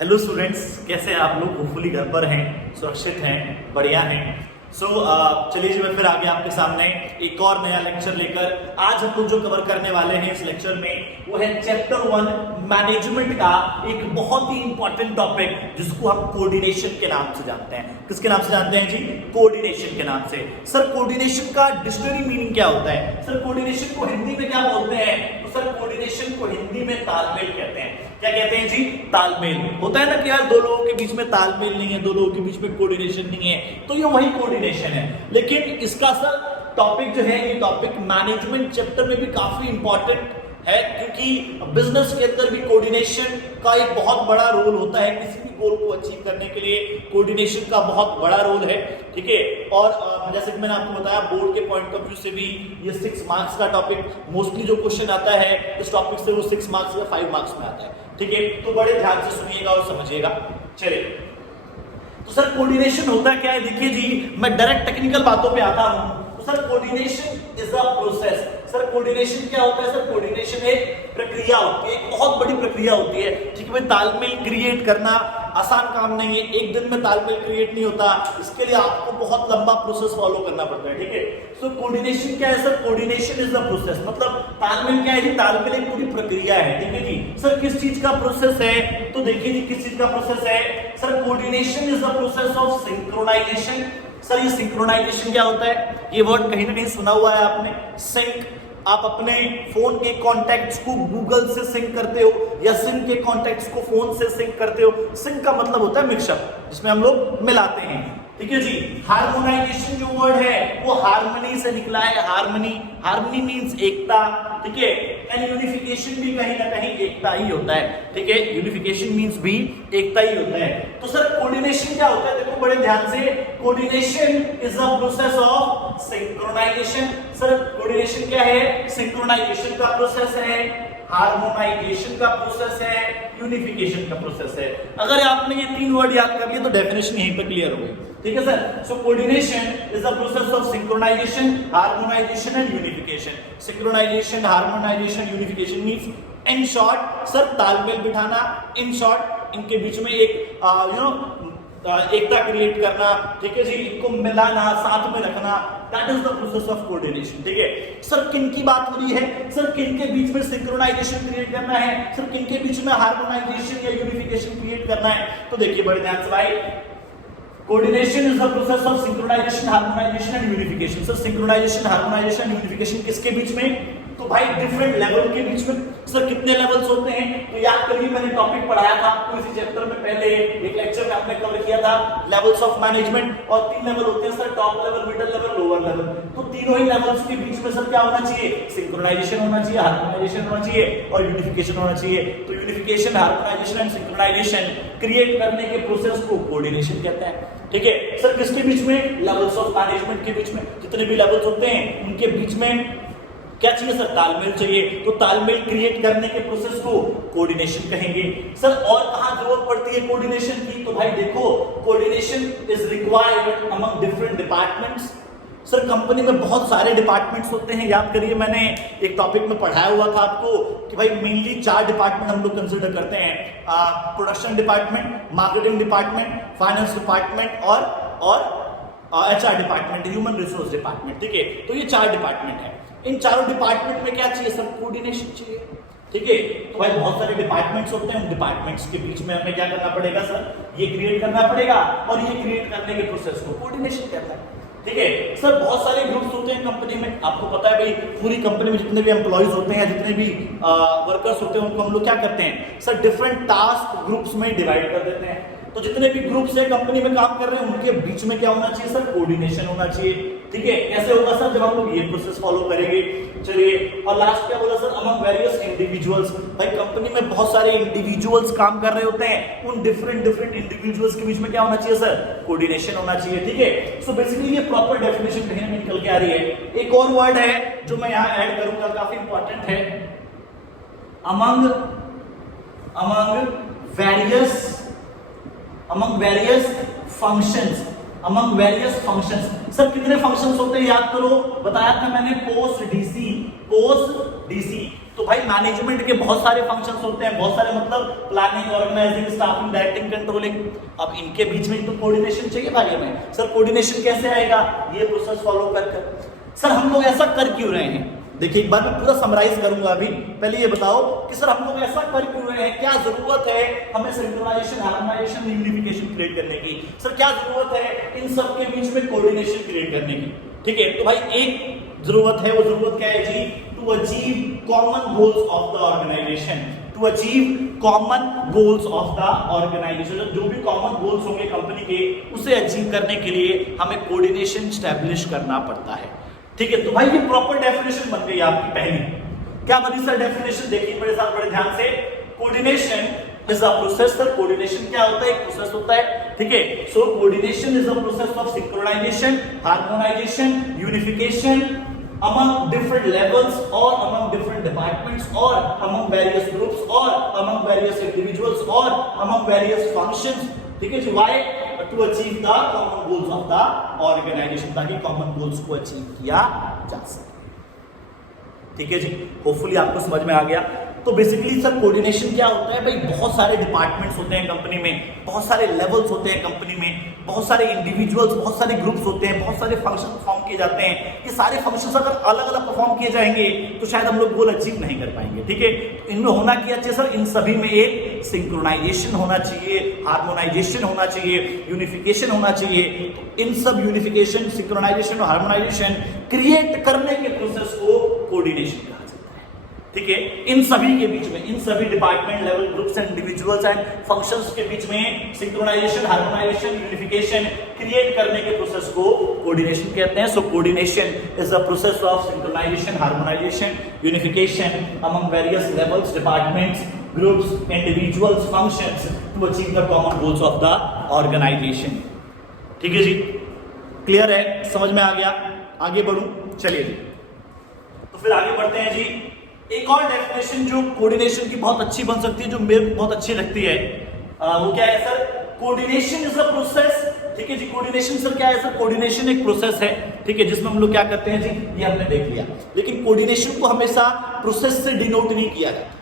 Hello students, कैसे हैं आप लोग? होपफुली घर पर हैं, सुरक्षित हैं, बढ़िया हैं। चलिए जी, मैं फिर आगे आपके सामने एक और नया लेक्चर लेकर आज हम लोग जो कवर करने वाले हैं इस लेक्चर में वो है चैप्टर 1 मैनेजमेंट का एक बहुत ही इंपॉर्टेंट टॉपिक जिसको हम कोऑर्डिनेशन के नाम से जानते हैं। किसके नाम से जानते हैं जी? कोऑर्डिनेशन के नाम से। सर कोऑर्डिनेशन का डिक्शनरी मीनिंग क्या होता है? सर कोऑर्डिनेशन को हिंदी में क्या बोलते हैं? तो सर कोऑर्डिनेशन को हिंदी में तालमेल कहते हैं। क्या कहते हैं जी? तालमेल। होता है ना कि यार दो लोगों के बीच में तालमेल नहीं है, दो लोगों के बीच में कोऑर्डिनेशन नहीं है, तो ये वही कोऑर्डिनेशन है। लेकिन इसका सर टॉपिक जो है, ये टॉपिक मैनेजमेंट चैप्टर में भी काफी इंपॉर्टेंट है, क्योंकि बिजनेस के अंदर भी कोऑर्डिनेशन का एक बहुत बड़ा रोल होता है। किसी भी गोल को अचीव करने के लिए कोऑर्डिनेशन का बहुत बड़ा रोल है, ठीक है। और जैसे कि मैंने आपको बताया, बोर्ड के पॉइंट ऑफ व्यू से भी ये 6 मार्क्स का टॉपिक मोस्टली जो क्वेश्चन आता है इस टॉपिक से वो 6 मार्क्स या 5 मार्क्स में आता है, ठीक है। तो बड़े ध्यान से सुनिएगा और समझिएगा। चलिए, तो सर कोऑर्डिनेशन होता क्या है? देखिए जी, मैं डायरेक्ट टेक्निकल बातों पे आता हूं। तो sir coordination is a process. Sir coordination क्या होता है? सर कोऑर्डिनेशन एक प्रक्रिया होती है, एक बहुत बड़ी प्रक्रिया होती है, ठीक है भाई। तालमेल क्रिएट करना आसान काम नहीं है, एक दिन में तालमेल क्रिएट नहीं होता, इसके लिए आपको बहुत लंबा प्रोसेस फॉलो करना पड़ता है, ठीक है। सो कोऑर्डिनेशन क्या है? Sir coordination is the process, मतलब तालमेल क्या है जी? तालमेल एक पूरी प्रक्रिया है, ठीक है जी। सर किस चीज का प्रोसेस है? तो देखिए जी, किस चीज का प्रोसेस है? Sir coordination is the process of synchronisation. Sir ये सिंक्रोनाइजेशन क्या होता है? ये वर्ड कहीं ना कहीं सुना हुआ है आपने, सिंक। आप अपने फोन के कॉन्टैक्ट्स को गूगल से सिंक करते हो या सिंक के कॉन्टैक्ट्स को फोन से सिंक करते हो। सिंक का मतलब होता है मिक्सअप, जिसमें हम लोग मिलाते हैं, ठीक है जी। हार्मोनाइजेशन जो वर्ड है वो हार्मनी से निकला है। हार्मनी मींस एकता, ठीक है। एंड यूनिफिकेशन भी कहीं ना कहीं एकता ही होता है, ठीक है। यूनिफिकेशन मींस भी एकता ही होता है। तो सर कोऑर्डिनेशन क्या होता है? देखो बड़े ध्यान से, coordination is a process of synchronisation. Sir coordination क्या है? सिंक्रोनाइजेशन का प्रोसेस है, हार्मोनाइजेशन का प्रोसेस है, यूनिफिकेशन का प्रोसेस है। अगर आपने ये 3 वर्ड याद कर लिए तो डेफिनेशन यहीं पे क्लियर हो गई, ठीक है sir. So coordination is the process of synchronisation, harmonisation and unification. Synchronisation, harmonisation, unification means in short sir तालमेल बिठाना, इन शॉर्ट इनके बीच में एक एकता क्रिएट करना, ठीक है जी। इनको मिलाना, साथ में रखना, that is the process of coordination, ठीक है। सर किन की बात हो रही है? सर किन के बीच में सिंक्रोनाइजेशन क्रिएट करना है? सर किन के बीच में हार्मोनाइजेशन या यूनिफिकेशन क्रिएट करना है? तो देखिए बड़े ध्यान से भाई, coordination is the process of synchronisation, harmonisation and unification. Sir synchronisation, harmonisation, unification किसके बीच में? तो भाई डिफरेंट लेवल के बीच में। सर कितने लेवल्स होते हैं? तो याद करिए, मैंने टॉपिक पढ़ाया था आपको इसी चैप्टर में, पहले एक लेक्चर में आपने कवर किया था लेवल्स ऑफ मैनेजमेंट। और 3 लेवल होते हैं sir, top level, middle level, lower level. तो तीनों ही लेवल्स के बीच में सर क्या होना चाहिए? सिंक्रोनाइजेशन होना चाहिए, हार्मोनाइजेशन होना चाहिए और यूनिफिकेशन होना चाहिए। तो unification, harmonisation and synchronisation create करने के प्रोसेस को कोऑर्डिनेशन कहते हैं, ठीक है। सर किसके बीच में? लेवल्स ऑफ मैनेजमेंट के बीच में। जितने भी लेवल्स होते हैं उनके बीच में क्या चाहिए सर? तालमेल चाहिए। तो तालमेल क्रिएट करने के प्रोसेस को कोऑर्डिनेशन कहेंगे। सर और कहां जरूरत पड़ती है कोऑर्डिनेशन की? तो भाई देखो, coordination is required among different departments. Sir company में बहुत सारे डिपार्टमेंट्स होते हैं। याद करिए, मैंने एक टॉपिक में पढ़ाया हुआ था आपको कि भाई मेनली 4 डिपार्टमेंट हम लोग कंसिडर करते हैं, production department, marketing department, finance department और HR department, human resource department, ठीक है। तो ये 4 डिपार्टमेंट है। इन चारों डिपार्टमेंट में क्या चाहिए सर? कोऑर्डिनेशन चाहिए, ठीक है। तो भाई बहुत सारे डिपार्टमेंट्स होते हैं, उन डिपार्टमेंट्स के बीच में हमें क्या करना पड़ेगा सर? ये क्रिएट करना पड़ेगा और ये क्रिएट करने के प्रोसेस को कोऑर्डिनेशन कहता है, ठीक है। सर बहुत सारे ग्रुप्स होते हैं कंपनी में, आपको पता है भाई पूरी कंपनी में जितने भी एम्प्लॉइज होते हैं, जितने भी वर्कर्स होते हैं, उनको हम लोग क्या करते हैं सर? डिफरेंट टास्क ग्रुप्स में डिवाइड कर देते हैं। तो जितने भी ग्रुप्स है कंपनी में काम कर रहे हैं उनके बीच में क्या होना चाहिए सर? कोऑर्डिनेशन होना चाहिए, ठीक है। कैसे होगा सर? जब हम लोग ये प्रोसेस फॉलो करेंगे। चलिए, और लास्ट क्या बोला सर? Among various individuals. भाई कंपनी में बहुत सारे इंडिविजुअल्स काम कर रहे होते हैं, उन डिफरेंट इंडिविजुअल्स के बीच में क्या होना चाहिए सर? कोऑर्डिनेशन होना चाहिए, ठीक है। सो बेसिकली ये प्रॉपर डेफिनेशन कहीं ना निकल के आ रही है। एक और वर्ड है जो मैं यहां ऐड करूंगा, काफी इंपॉर्टेंट है, among various functions। सर कितने फंक्शंस होते हैं? याद करो, बताया था मैंने, पोस्ट डीसी तो भाई मैनेजमेंट के बहुत सारे फंक्शंस होते हैं, बहुत सारे मतलब planning, organising, staffing, directing, controlling. अब इनके बीच में तो कोऑर्डिनेशन चाहिए भाई हमें। सर कोऑर्डिनेशन कैसे आएगा? ये प्रोसेस फॉलो कर। सर हम लोग ऐसा कर क्यों रहे हैं? देखिए एक बार मैं पूरा समराइज करूंगा अभी। पहले ये बताओ कि सर हम लोग ऐसा कर क्यों रहे हैं, क्या जरूरत है हमें सिंक्रोनाइजेशन, हार्मोनाइजेशन, यूनिफिकेशन क्रिएट करने की? सर क्या जरूरत है इन सब के बीच में कोऑर्डिनेशन क्रिएट करने की? ठीक है, तो भाई एक जरूरत है, वो जरूरत क्या है जी? To achieve common goals of the organization. To achieve common goals of the organization, जो भी कॉमन गोल्स होंगे कंपनी के, उसे अचीव करने के लिए हमें कोऑर्डिनेशन स्टैब्लिश करना पड़ता है। ठीक है, तो भाई ये प्रॉपर डेफिनेशन बन गई आपकी पहली। क्या बनी सर डेफिनेशन? देखिए मेरे साथ बड़े ध्यान से। Coordination is a process. Sir coordination क्या होता है? एक प्रोसेस होता है। ठीक है, so coordination is a process of synchronisation, harmonisation, unification among different levels or among different departments or among various groups or among various individuals or among various functions. ठीक है जी, why? To achieve the common goals of the organization, ताकि common goals को achieve किया जा सके। ठीक है जी, hopefully आपको समझ में आ गया। तो बेसिकली सर कोऑर्डिनेशन क्या होता है? भाई बहुत सारे डिपार्टमेंट्स होते हैं कंपनी में, बहुत सारे लेवल्स होते हैं कंपनी में, बहुत सारे इंडिविजुअल्स, बहुत सारे ग्रुप्स होते हैं, बहुत सारे फंक्शन परफॉर्म किए जाते हैं। ये सारे फंक्शंस अगर अलग अलग परफॉर्म किए जाएंगे तो शायद हम लोग गोल अचीव नहीं कर पाएंगे। ठीक है, इनमें होना क्या चाहिए सर? इन सभी में एक सिंक्रोनाइजेशन होना चाहिए, हार्मोनाइजेशन होना चाहिए, यूनिफिकेशन होना चाहिए। तो इन सब यूनिफिकेशन, सिंक्रोनाइजेशन और हार्मोनाइजेशन क्रिएट करने के प्रोसेस को कोऑर्डिनेशन कहा जाता है। ठीक है, इन सभी के बीच में, इन सभी department level groups and individuals and functions के बीच में सिंक्रोनाइजेशन, हार्मोनाइजेशन, यूनिफिकेशन क्रिएट करने के प्रोसेस को कोऑर्डिनेशन कहते हैं। So coordination is the process of synchronisation, harmonisation, unification among various levels, departments, groups, individuals, functions to achieve the common goals of the organisation. ठीक है जी, clear है? समझ में आ गया? आगे बढ़ूं, चलिए जी। तो फिर आगे बढ़ते हैं जी। एक और डेफिनेशन जो कोऑर्डिनेशन की बहुत अच्छी बन सकती है, जो मेरे को बहुत अच्छी लगती है, वो क्या है sir? Coordination is a process. ठीक है जी, कोऑर्डिनेशन सर क्या है सर? कोऑर्डिनेशन एक प्रोसेस है, ठीक है, जिसमें हम लोग क्या करते हैं जी, ये हमने देख लिया। लेकिन कोऑर्डिनेशन को हमेशा प्रोसेस से डिनोट नहीं किया जाता।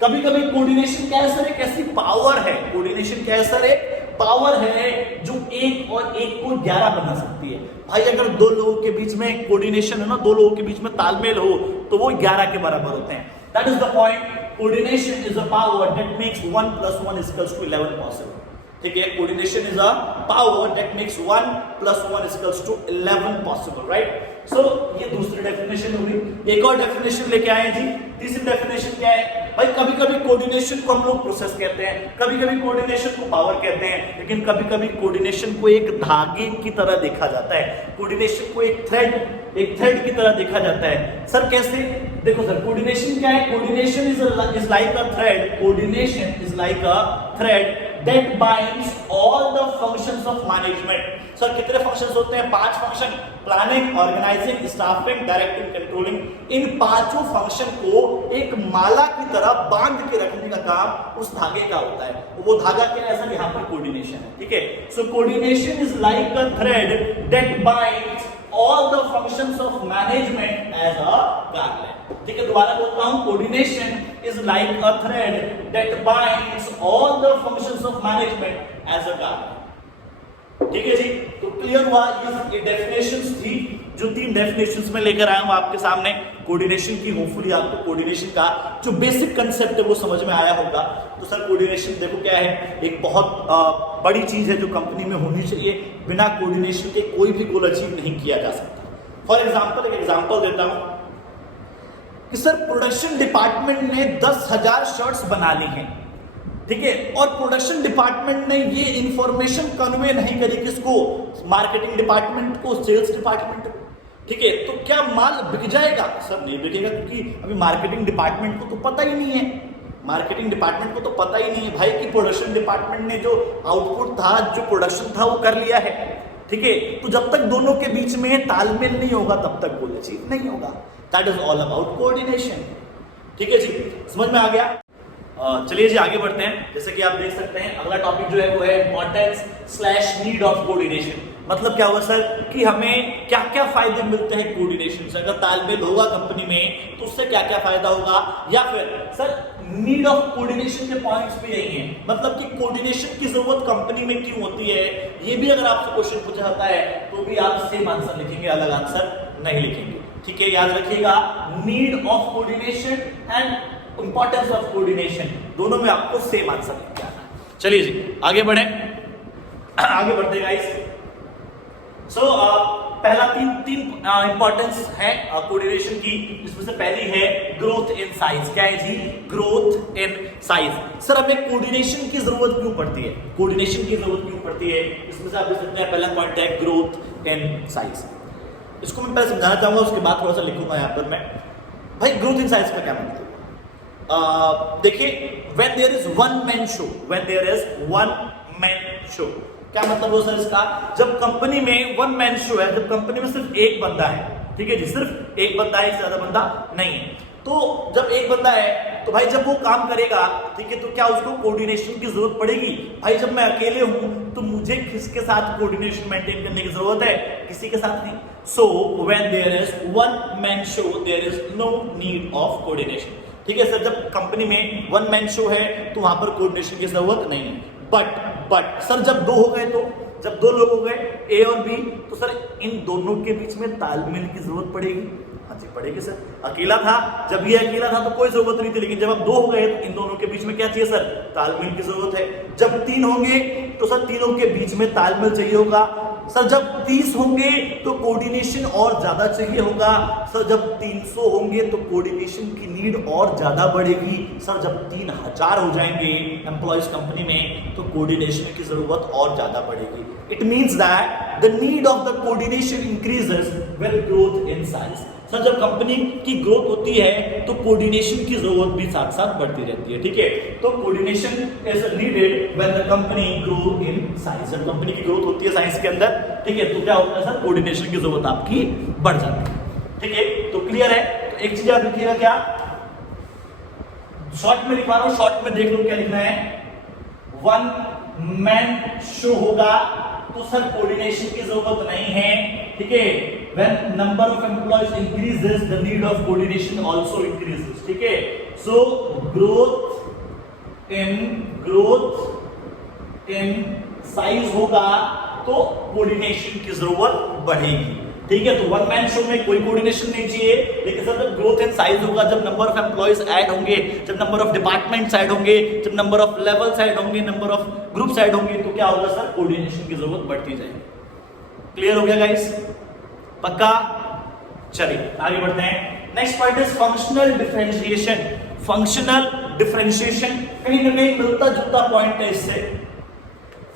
कभी कभी कोऑर्डिनेशन क्या है सर? एक ऐसी पावर है, कोऑर्डिनेशन क्या है सर? एक पावर है जो एक और एक को 11 बना सकती है। भाई अगर दो लोगों के बीच में कोऑर्डिनेशन है ना, दो लोगों के बीच में तालमेल हो, तो वो 11 के बराबर होते हैं। That is the point. Coordination is a power that makes 1 + 1 = 11 possible. ठीक है, coordination is a power that makes 1 + 1 = 11 possible, right? So ये दूसरी डेफिनेशन होगी। एक और डेफिनेशन लेके आए जी। तीसरी डेफिनेशन क्या है? भाई कभी कभी कोऑर्डिनेशन को हम लोग प्रोसेस कहते हैं, कभी कभी कोऑर्डिनेशन को पावर कहते हैं, लेकिन कभी कभी कोऑर्डिनेशन को एक धागे की तरह देखा जाता है, कोऑर्डिनेशन को एक थ्रेड की तरह देखा जाता है। सर कैसे? देखो सर, कोऑर्डिनेशन क्या है? Coordination is like a thread. Coordination is like a thread that binds all the functions of management. Sir कितने फंक्शंस होते हैं? 5 function: planning, organising, staffing, directing, controlling. इन 5 फंक्शन को एक माला की तरह बांध के रखने का काम उस धागे का होता है। वो धागा क्या है सर? यहाँ पर कोऑर्डिनेशन है। ठीक है, so coordination is like a thread that binds all the functions of management as a garland. ठीक है, दोबारा बोलता हूं, coordination is like a thread that binds all the functions of management as a garland. ठीक है जी, तो clear हुआ? ये डेफिनेशंस थी जो 3 डेफिनेशंस में लेकर आया हूं आपके सामने कोऑर्डिनेशन की। होपफुली आपको कोऑर्डिनेशन का जो बेसिक कंसेप्ट है वो समझ में आया होगा। तो सर कोऑर्डिनेशन देखो क्या है? एक बहुत बड़ी चीज है जो कंपनी में होनी चाहिए। बिना कोऑर्डिनेशन के कोई भी गोल अचीव नहीं किया जा सकता। फॉर एग्जाम्पल, एक एग्जाम्पल देता हूं कि सर प्रोडक्शन डिपार्टमेंट ने 10,000 शर्ट्स बना ली हैं। ठीक है, और प्रोडक्शन डिपार्टमेंट ने ये इंफॉर्मेशन कन्वे नहीं करी किसको? मार्केटिंग डिपार्टमेंट को, सेल्स डिपार्टमेंट को। ठीक है, तो क्या माल बिक जाएगा? सर नहीं बिकेगा, क्योंकि अभी मार्केटिंग डिपार्टमेंट को तो पता ही नहीं है। मार्केटिंग डिपार्टमेंट को तो पता ही नहीं है भाई कि प्रोडक्शन डिपार्टमेंट ने जो आउटपुट था, जो प्रोडक्शन था, वो कर लिया है। ठीक है, तो जब तक दोनों के बीच में तालमेल नहीं होगा तब तक गोल अचीव नहीं होगा। That is all about coordination. ठीक है जी, समझ में आ गया? चलिए जी आगे बढ़ते हैं। जैसे कि आप देख सकते हैं अगला टॉपिक जो है वो है importance slash need of coordination. मतलब क्या हुआ सर कि हमें क्या क्या फायदे मिलते हैं कोऑर्डिनेशन से, अगर तालमेल होगा कंपनी में तो उससे क्या क्या फायदा होगा, या फिर सर नीड ऑफ कोऑर्डिनेशन के पॉइंट्स भी यही हैं, मतलब कि कोऑर्डिनेशन की जरूरत कंपनी में क्यों होती है। ये भी अगर आपसे क्वेश्चन पूछा जाता है तो भी आप सेम आंसर लिखेंगे, अलग आंसर नहीं लिखेंगे। ठीक है, याद रखिएगा need of coordination and importance of coordination, दोनों में आपको सेम आंसर लिख के आना है। चलिए जी आगे बढ़े, आगे बढ़ते गाइस। सो पहला तीन इंपॉर्टेंस है कोऑर्डिनेशन की, जिसमें से पहली है ग्रोथ इन साइज। क्या है जी? Growth in size. सर हमें कोऑर्डिनेशन की जरूरत क्यों पड़ती है, कोऑर्डिनेशन की जरूरत क्यों पड़ती है, इसमें से आप देख सकते हैं पहला पॉइंट है ग्रोथ इन साइज। इसको मैं पहले समझाना चाहूंगा, उसके बाद थोड़ा सा लिखूंगा यहां पर मैं। भाई ग्रोथ इन साइज का क्या मतलब? देखिए when there is one man show, when there is one man show, क्या मतलब हो सर इसका? जब कंपनी में वन मैन शो है, जब कंपनी में सिर्फ एक बंदा है, ठीक है जी, सिर्फ एक बंदा है, इससे ज्यादा बंदा नहीं है, तो जब एक बंदा है तो भाई जब वो काम करेगा, ठीक है, तो क्या उसको कोऑर्डिनेशन की जरूरत पड़ेगी? भाई जब मैं अकेले हूं तो मुझे किसके साथ कोऑर्डिनेशन मेंटेन करने की जरूरत है? किसी के साथ नहीं। So when there is one man show there is no need of coordination. ठीक है सर, जब कंपनी में वन मैन शो है तो वहां पर कोऑर्डिनेशन की जरूरत नहीं है। बट सर जब दो हो गए, तो जब दो लोग हो गए ए और बी, तो सर इन दोनों के बीच में तालमेल की जरूरत पड़ेगी। हाँ जी पड़ेगी सर। अकेला था, जब ये अकेला था तो कोई जरूरत नहीं थी, लेकिन जब अब दो हो गए तो इन दोनों के बीच में क्या चाहिए सर? तालमेल की जरूरत है। जब तीन होंगे तो सर तीनों के बीच में तालमेल चाहिए होगा। सर जब 30 होंगे तो कोऑर्डिनेशन और ज्यादा चाहिए होगा। सर जब 300 होंगे तो कोऑर्डिनेशन की नीड और ज्यादा बढ़ेगी। सर जब 3000 हो जाएंगे एम्प्लॉयज कंपनी में तो कोऑर्डिनेशन की जरूरत और ज्यादा बढ़ेगी। It means that the need of the coordination increases with growth in size. Sir जब कंपनी की ग्रोथ होती है तो कोऑर्डिनेशन की जरूरत भी साथ साथ बढ़ती रहती है। ठीक है, तो coordination is needed when the company grow in size. जब कंपनी की ग्रोथ होती है साइंस के अंदर, ठीक है, तो क्या होता है सर? कोऑर्डिनेशन की जरूरत आपकी बढ़ जाती है। ठीक है, तो क्लियर है? तो एक चीज याद रखिएगा, क्या शॉर्ट में लिखवा रहा हूं, शॉर्ट में देख लो क्या लिखना है। वन मैन शो होगा तो सर कोऑर्डिनेशन की जरूरत नहीं है। ठीक है, when number of employees increases the need of coordination also increases। ठीक है, so growth in size होगा तो कोऑर्डिनेशन की जरूरत बढ़ेगी। ठीक है, तो वन मैन शो में कोई कोऑर्डिनेशन नहीं चाहिए, लेकिन सर जब ग्रोथ इन साइज होगा, जब नंबर ऑफ एम्प्लॉयज ऐड होंगे, जब नंबर ऑफ डिपार्टमेंट्स ऐड होंगे, जब नंबर ऑफ लेवल्स ऐड होंगे, नंबर ऑफ ग्रुप्स ऐड होंगे, तो क्या होगा सर? कोऑर्डिनेशन की जरूरत बढ़ती जाएगी। क्लियर हो गया गाइस? पक्का? चलिए आगे बढ़ते हैं। Next point is functional differentiation. Functional differentiation कहीं ना कहीं मिलता जुलता पॉइंट है इससे।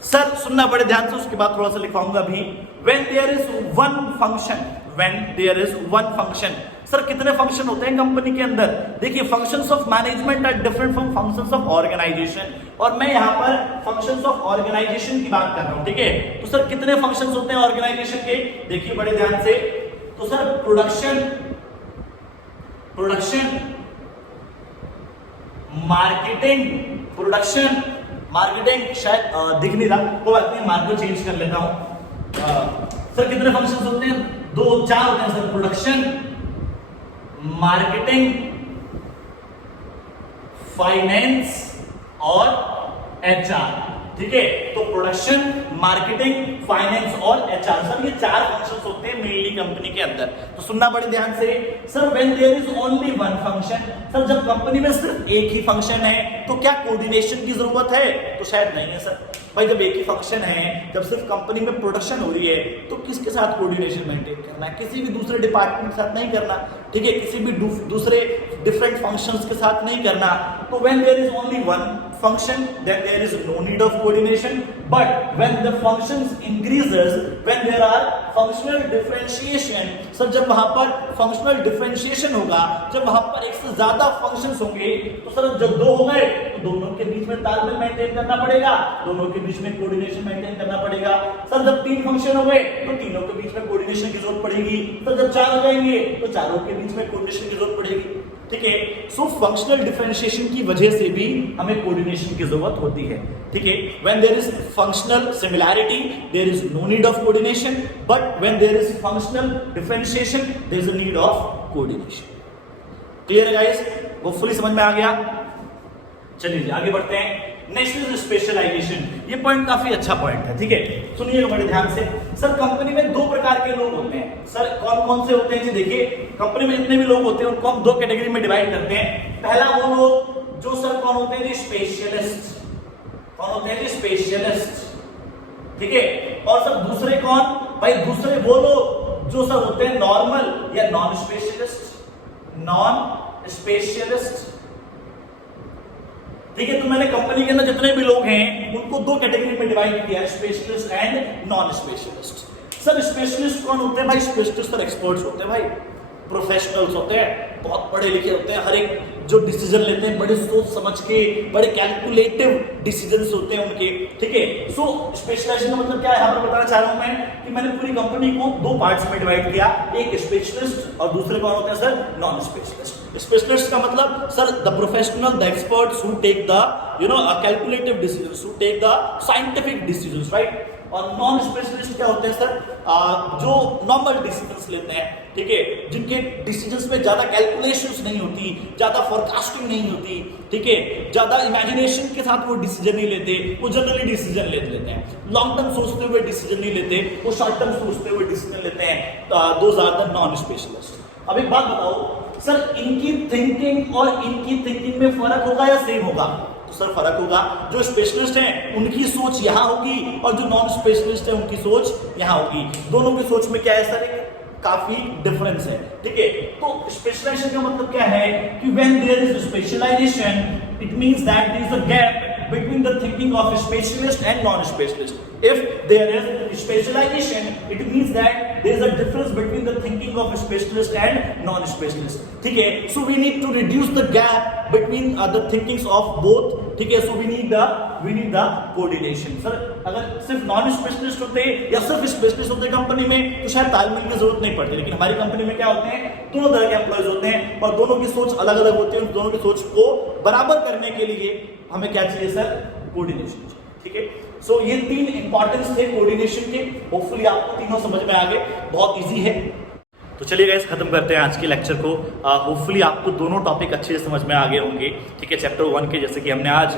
सर सुनना बड़े ध्यान से, उसके बाद थोड़ा सा लिखवाऊंगा भी। When there is one function, when there is one function, sir कितने फंक्शन होते हैं कंपनी के अंदर? देखिए functions of management are different from functions of organisation, और मैं यहां पर फंक्शंस ऑफ ऑर्गेनाइजेशन की बात कर रहा हूं। ठीक है, तो सर कितने फंक्शंस होते हैं ऑर्गेनाइजेशन के? देखिए बड़े ध्यान से। तो सर प्रोडक्शन, मार्केटिंग शायद दिख नहीं रहा, तो अपने मार्क को चेंज कर लेता हूं। सर कितने फंक्शंस होते हैं? 4 होते हैं सर। प्रोडक्शन, मार्केटिंग, फाइनेंस और एचआर। ठीक है, तो प्रोडक्शन, मार्केटिंग, फाइनेंस और एचआर, सर ये 4 फंक्शंस होते हैं मेनली कंपनी के अंदर। तो सुनना बड़े ध्यान से। Sir when there is only one function, sir जब कंपनी में सिर्फ एक ही फंक्शन है तो क्या कोऑर्डिनेशन की जरूरत है? तो शायद नहीं है सर। भाई जब एक ही फंक्शन है, जब सिर्फ कंपनी में प्रोडक्शन हो रही है, तो किसके साथ कोऑर्डिनेशन मेंटेन करना है? किसी भी दूसरे डिपार्टमेंट के साथ नहीं करना। ठीक है, किसी भी दूसरे डिफरेंट फंक्शंस के साथ नहीं करना। तो when there is only one function then there is no need of coordination, but when the functions increases, when there are functional differentiation, sir जब वहां पर functional differentiation होगा, जब वहां पर एक से ज्यादा functions होंगे, तो सर जब 2 हो गए तो दोनों के बीच में तालमेल मेंटेन करना पड़ेगा, दोनों के बीच में कोऑर्डिनेशन मेंटेन करना पड़ेगा। सर जब 3 फंक्शन हो गए तो तीनों के बीच में कोऑर्डिनेशन की जरूरत पड़ेगी। सर जब 4 हो जाएंगे तो चारों के बीच में कोऑर्डिनेशन की जरूरत पड़ेगी। ठीक है। सो फंक्शनल डिफरेंशिएशन की वजह से भी हमें कोऑर्डिनेशन की जरूरत होती है, ठीक है। When there is functional similarity there is no need of coordination, but when there is functional differentiation there is a need of coordination. Clear है गाइस? होपफुली समझ में आ गया। चलिए आगे बढ़ते हैं। Next is specialisation. ये पॉइंट काफी अच्छा पॉइंट है, ठीक है। सुनिएगा बड़े ध्यान से। सर कंपनी में दो प्रकार के लोग होते हैं। सर कौन कौन से होते हैं जी? देखिए कंपनी में जितने भी लोग होते हैं उनको हम दो कैटेगरी में डिवाइड करते हैं। पहला वो लोग जो सर कौन होते हैं जी? स्पेशलिस्ट। कौन होते हैं जी? स्पेशलिस्ट, ठीक है। और सर दूसरे कौन? भाई दूसरे वो लोग जो सर होते हैं नॉर्मल या नॉन स्पेशलिस्ट। नॉन स्पेशलिस्ट, ठीक है। तो मैंने कंपनी के अंदर जितने भी लोग हैं उनको दो कैटेगरी में डिवाइड किया है, specialist and non specialist. Sir specialist कौन होते हैं भाई? स्पेशलिस्ट सर एक्सपर्ट्स होते हैं भाई, प्रोफेशनल्स होते हैं, बहुत पढ़े लिखे होते हैं, हर एक जो डिसीजन लेते हैं बड़े सोच समझ के, बड़े कैलकुलेटिव डिसीजंस होते हैं उनके, ठीक है। सो स्पेशलाइजेशन का मतलब क्या है यहाँ पर बताना चाह रहा हूं मैं कि मैंने पूरी कंपनी को दो पार्ट्स में डिवाइड किया, एक स्पेशलिस्ट और दूसरे कौन होते हैं सर? Non specialist. स्पेशलिस्ट का मतलब sir the professional, the experts who take the calculative decisions, who take the scientific decisions, right. और नॉन स्पेशलिस्ट क्या होते हैं सर? जो नॉर्मल डिसीजंस लेते हैं, ठीक है, जिनके डिसीजंस में ज्यादा कैलकुलेशंस नहीं होती, ज्यादा फोरकास्टिंग नहीं होती, ठीक है, ज्यादा इमेजिनेशन के साथ वो डिसीजन नहीं लेते, वो जनरली डिसीजन लेते हैं, लॉन्ग टर्म सोचते हुए डिसीजन नहीं लेते, वो शॉर्ट टर्म सोचते हुए डिसीजन लेते हैं। Those are the non specialist. अब एक बात बताओ सर, इनकी थिंकिंग और इनकी थिंकिंग में फर्क होगा या सेम होगा? तो सर फर्क होगा। जो स्पेशलिस्ट हैं उनकी सोच यहां होगी और जो नॉन स्पेशलिस्ट है उनकी सोच यहां होगी। दोनों की सोच में क्या है सर? काफी डिफरेंस है, ठीक है। तो स्पेशलाइजेशन का मतलब क्या है कि when there is specialisation it means that there is a gap between the thinking of a specialist and non-specialist. If there is specialization, it means that there is a difference between the thinking of a specialist and non-specialist. ठीक है? So we need to reduce the gap between the thinkings of both. ठीक है? So we need the coordination. Sir अगर सिर्फ non-specialist होते या सिर्फ specialist होते कंपनी में तो शायद तालमेल की जरूरत नहीं पड़ती, लेकिन हमारी कंपनी में क्या होते हैं? दोनों तरह के एम्प्लॉयज होते हैं और दोनों की सोच अलग अलग होती है। उन दोनों की सोच को बराबर करने के लिए हमें क्या चाहिए सर? कोऑर्डिनेशन, ठीक है। सो ये तीन इंपॉर्टेंस थे कोऑर्डिनेशन के। होपफुली आपको तीनों समझ में आ गए, बहुत इजी है। तो चलिए गाइस खत्म करते हैं आज के लेक्चर को। होपफुली आपको दोनों टॉपिक अच्छे से समझ में आ गए होंगे, ठीक है। चैप्टर 1 के जैसे कि हमने आज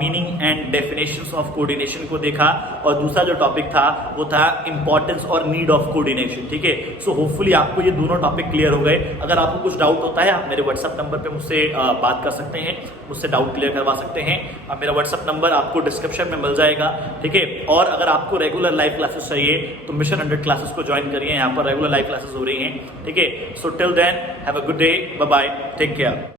meaning and definitions of coordination को देखा और दूसरा जो टॉपिक था वो था इंपॉर्टेंस और नीड ऑफ कोऑर्डिनेशन, ठीक है। सो होपफुली आपको ये दोनों टॉपिक क्लियर हो गए। अगर आपको कुछ डाउट होता है आप मेरे व्हाट्सएप नंबर पे मुझसे बात कर सकते हैं, मुझसे डाउट क्लियर करवा सकते हैं। मेरा व्हाट्सएप नंबर आपको डिस्क्रिप्शन में मिल जाएगा, ठीक है। और अगर आपको रेगुलर लाइव क्लासेस चाहिए तो मिशन 100 क्लासेस को ज्वाइन करिए, यहाँ पर रेगुलर लाइव क्लासेस हो रही हैं, ठीक है। So till then have a good day, bye bye, take care.